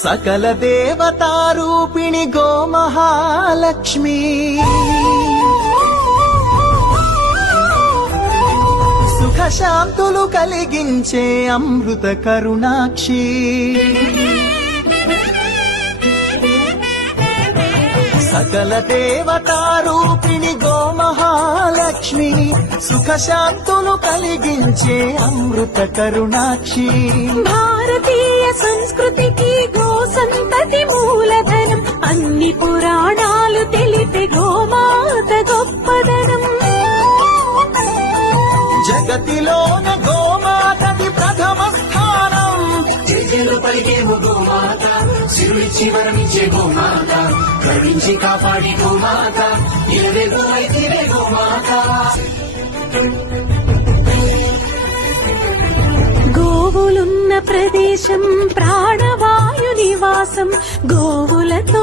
సకల దేవతారూపిణి గోమహాలక్ష్మి సుఖ శాంతులు కలిగించే అమృత కరుణాక్షి సకల దేవతారూపిణి గోమహాలక్ష్మి సుఖ శాంతులు కలిగించే అమృత కరుణాక్షి భారతీయ సంస్కృతికి గో సంతతి మూలధనం అన్ని పురాణాలు తెలిపే గోమాత గొప్పదనం జగతిలోన గోమాతది ప్రథమ స్థానం జయలు పలికేమో గోమాత సిరులిచ్చి వరమిచ్చే గోమాత కరుణించి కాపాడి గోమాత ఇలవేగో అయితే గోమాత గోవులున్న ప్రదేశం ప్రాణవాయు నివాసం గోవులతో